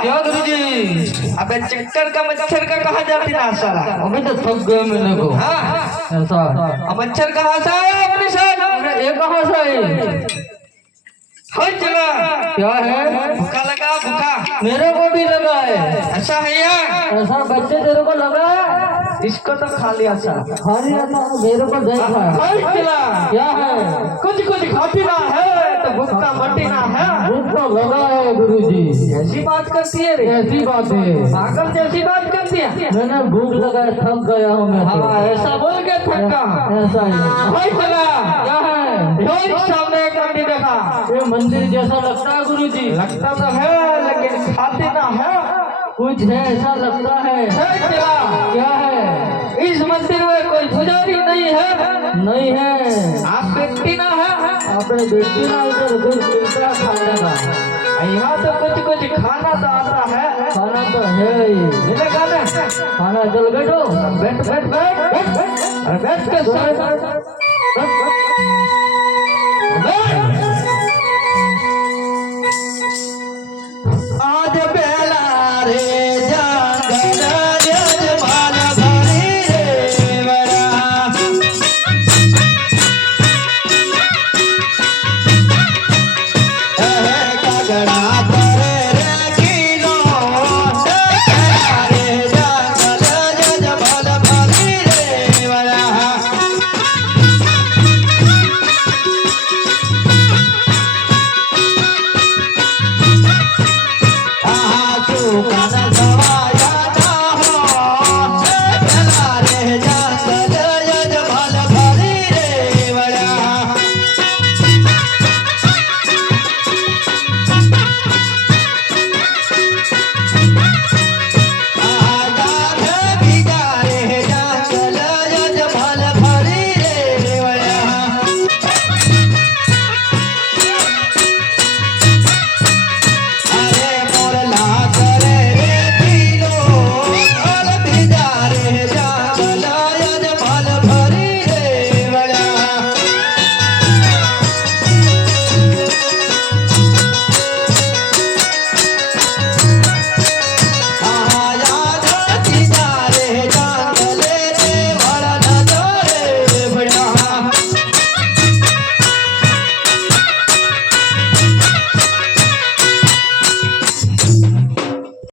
क्या गुरुजी? अबे चक्कर का मच्छर का कहा जाती ना साला। अभी तो थक गए मेरे को। हाँ ऐसा अब मच्छर कहाँ से आया अपने साथ? अरे ये कहाँ से है? हर जगह क्या है? भूखा लगा भूखा। मेरे को भी लगा है। ऐसा है यार? ऐसा बच्चे तेरे को लगा है? इसको तो खा लिया सा। खाली आता मेरे को देखा है। हर जगह क्या है? कुछ कुछ खाती ना है तो भूखा मटी ना है। भूख तो लगा है गुरुजी। ऐसी बात करती है रे? ऐसी बात है। पागल जैसी बात करती है। मैंने भूख लगा है, थक गया हूँ मैं तो। हाँ ऐसा बोल के थका। ऐसा ही हर जगह क्या है? रोज सामने एक आदमी देखा। ये मंदिर जैसा लगता है गुरुजी। लगता तो है लेकिन खाते ना है। कुछ है ऐसा लगता है। हर जगह क्या है? इस मंदिर में कोई पुजारी नहीं है। नहीं है। आप व्यक्ति ना है। आपने देखी ना इधर उधर मिलता है खाने का। यहाँ तो कुछ कुछ खाना तो आता है। खाना तो है ही। मिलेगा ना? खाना चल बैठो। बैठ बैठ बैठ बैठ बैठ। अरे बैठ के